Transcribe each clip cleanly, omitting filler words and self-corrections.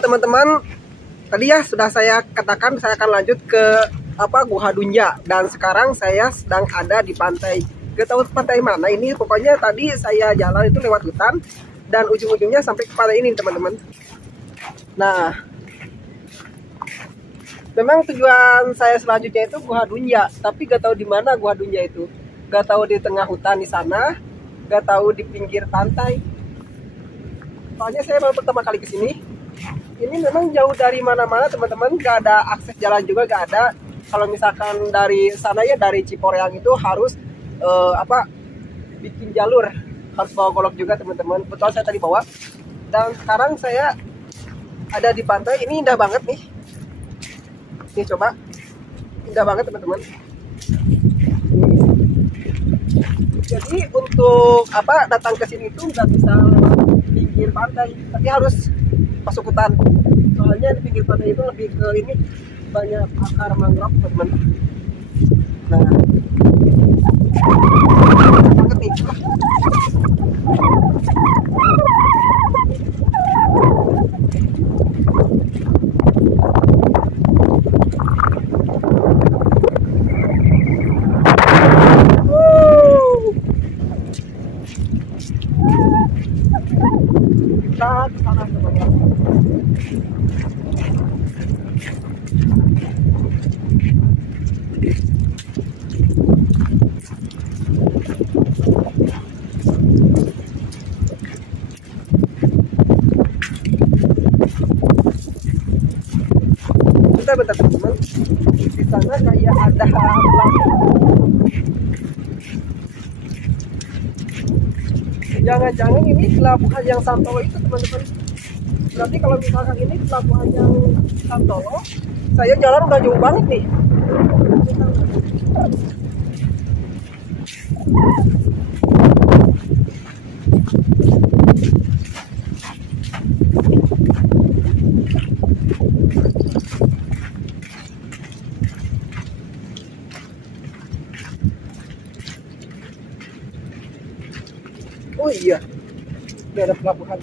teman-teman, tadi ya sudah saya katakan saya akan lanjut ke Guha Dunja, dan sekarang saya sedang ada di pantai. Gak tahu pantai mana ini, pokoknya tadi saya jalan itu lewat hutan dan ujung-ujungnya sampai ke pantai ini teman-teman. Nah, memang tujuan saya selanjutnya itu Guha Dunja, tapi gak tahu di mana Guha Dunja itu. Gak tahu di tengah hutan di sana, gak tahu di pinggir pantai. Soalnya saya baru pertama kali ke sini. Ini memang jauh dari mana-mana teman-teman, gak ada akses jalan juga, gak ada. Kalau misalkan dari sana ya, dari Ciporeang itu harus bikin jalur, harus bawa golok juga teman-teman. Betul, saya tadi bawa. Dan sekarang saya ada di pantai. Ini indah banget nih. Nih coba, indah banget teman-teman. Jadi untuk datang ke sini itu nggak bisa lewat pinggir pantai, tapi harus masuk hutan. Soalnya di pinggir pantai itu lebih ke ini, banyak akar mangrove teman-teman. Nah, banget nih. Kita ke sana teman-teman. Bentar teman-teman, di sana kayak ada jangan-jangan ini pelabuhan yang Santolo itu teman-teman. Berarti kalau misalkan ini pelabuhan yang Santolo, saya jalan udah jauh banget nih. Oh iya, ini ada pelabuhan.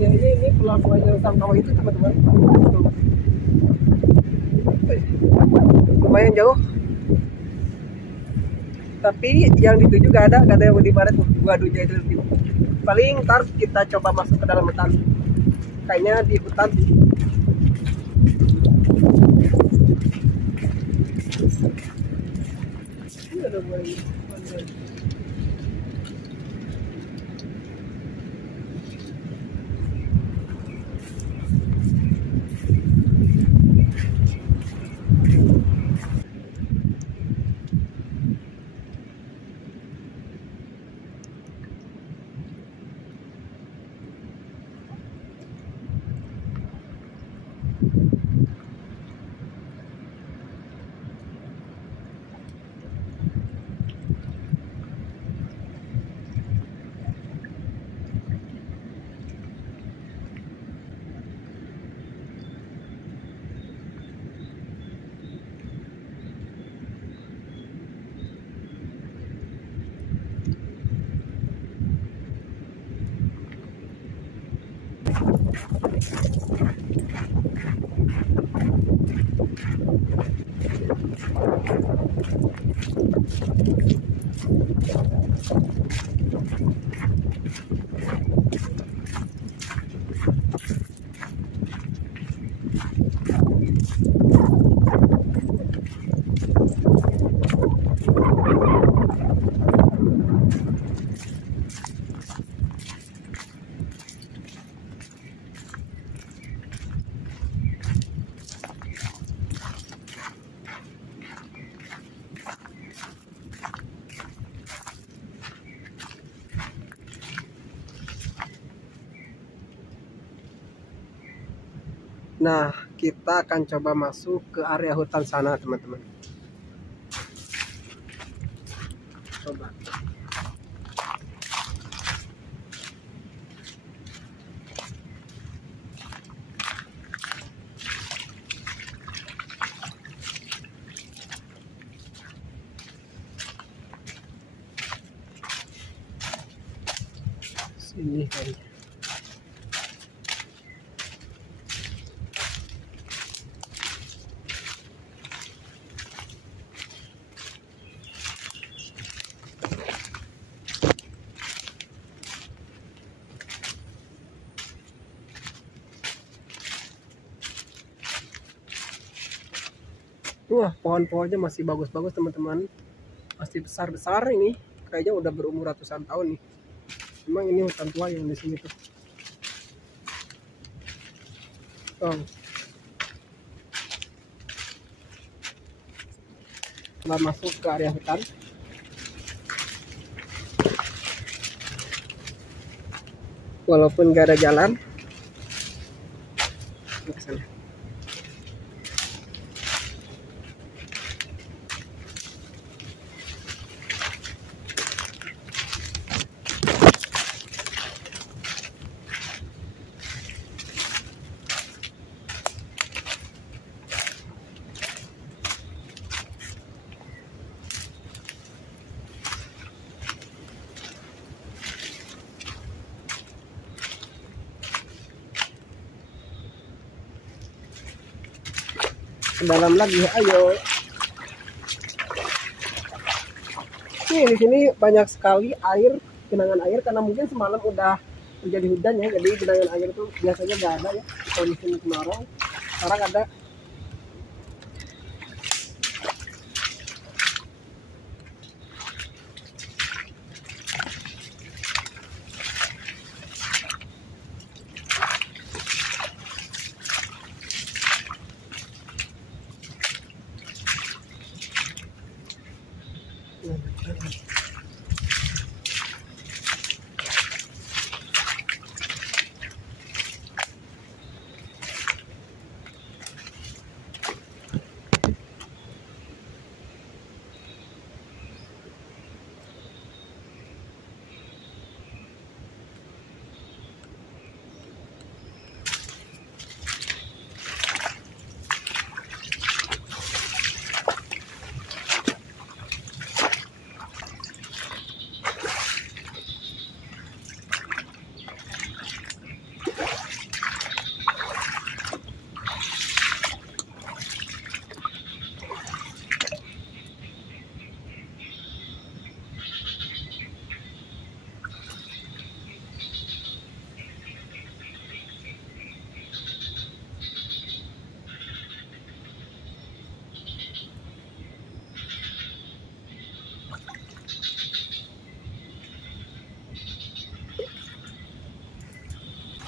Ya, ini pelabuhan yang Santolo itu teman-teman. Lumayan jauh, tapi yang dituju gak ada yang di barat tuh, Guha Dunja itu. Paling ntar kita coba masuk ke dalam hutan, kayaknya di hutan sih. Ini udah mulai. Nah, kita akan coba masuk ke area hutan sana, teman-teman. coba. Sini kayaknya. Wah, pohon-pohonnya masih bagus-bagus teman-teman, masih besar-besar ini, kayaknya udah berumur ratusan tahun nih. Memang ini hutan tua yang di sini tuh. Oh. Setelah masuk ke area hutan, walaupun gak ada jalan, ke sana. Ke dalam lagi, ayo. Nih di sini banyak sekali air, genangan air karena mungkin semalam udah menjadi hujan ya, jadi genangan air itu biasanya nggak ada ya kalau di sini kemarau. Sekarang ada.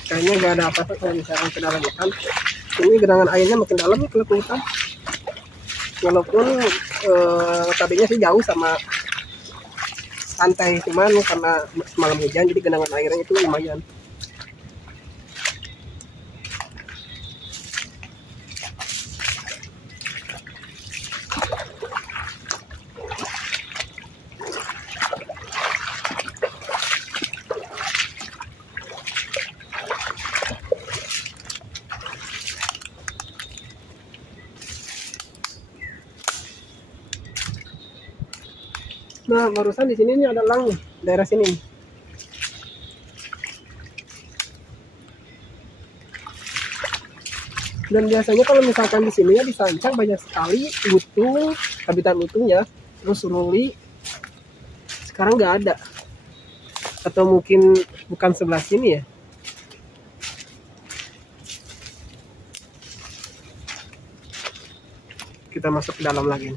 Kayaknya nggak ada apa-apa kalau misalkan ke dalam hutan. Ini genangan airnya makin dalam nih kalau ke hutan. Walaupun tadinya sih jauh sama pantai, cuman karena semalam hujan jadi genangan airnya itu lumayan. Nah, barusan di sini nih ada elang nih, daerah sini. Dan biasanya kalau misalkan di sini ya di Sancang banyak sekali lutung, habitat lutung ya, terus suruli. Sekarang nggak ada. Atau mungkin bukan sebelah sini ya. Kita masuk ke dalam lagi.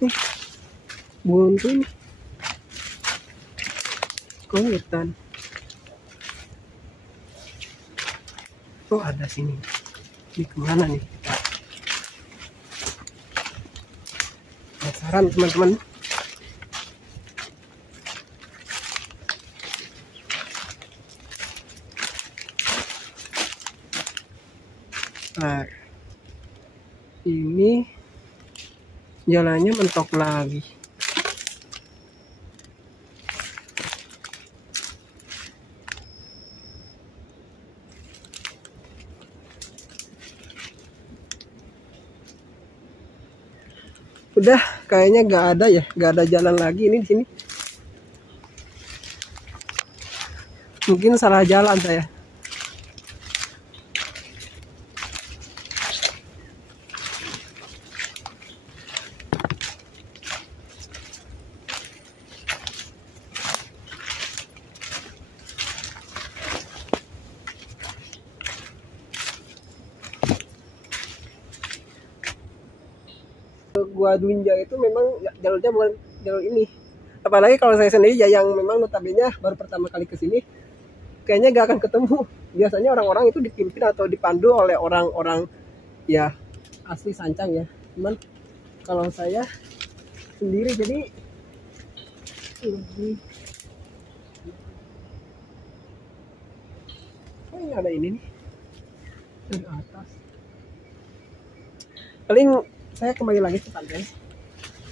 nih, buntu nih. Kok hutan? Oh ada sini. Ini kemana nih? Penasaran teman-teman. Nah, ini jalannya mentok lagi. Udah kayaknya nggak ada ya, nggak ada jalan lagi ini di sini. Mungkin salah jalan saya. Gua Dunja itu memang jalurnya bukan jalur ini. Apalagi kalau saya sendiri ya yang memang notabene baru pertama kali ke sini, kayaknya gak akan ketemu. Biasanya orang-orang itu dipimpin atau dipandu oleh orang-orang ya asli Sancang ya. Cuman kalau saya sendiri jadi lebih. Oh ini ada ini nih dari atas. Paling saya kembali lagi ke pantai.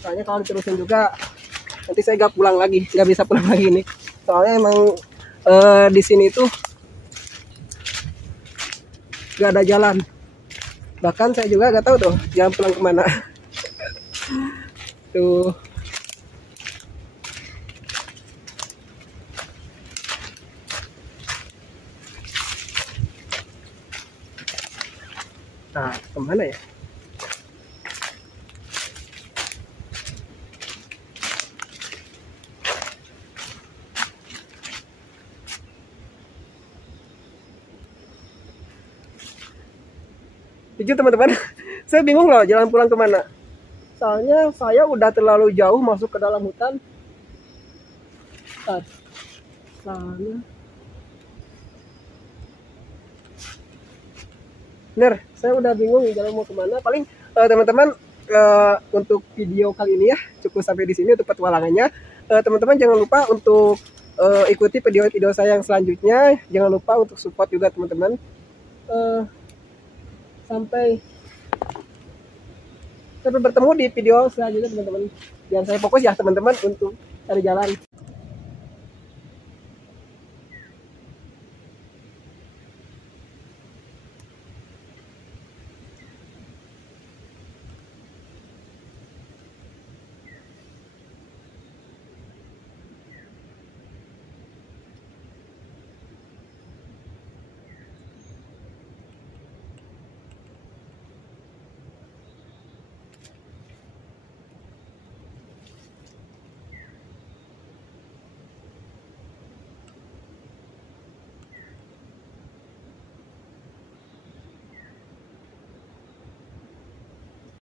Soalnya kalau diterusin juga nanti saya gak pulang lagi, nggak bisa pulang lagi nih. Soalnya emang di sini tuh gak ada jalan. Bahkan saya juga gak tahu tuh jalan pulang kemana. Tuh. Nah, kemana ya? Jujur teman-teman, saya bingung loh jalan pulang kemana. Soalnya saya udah terlalu jauh masuk ke dalam hutan. Sana. Bener, saya udah bingung jalan mau kemana. Paling teman-teman untuk video kali ini ya cukup sampai di sini untuk petualangannya. Teman-teman jangan lupa untuk ikuti video-video saya yang selanjutnya. Jangan lupa untuk support juga teman-teman. Sampai bertemu di video selanjutnya teman-teman. Jangan saya fokus ya teman-teman untuk cari jalan.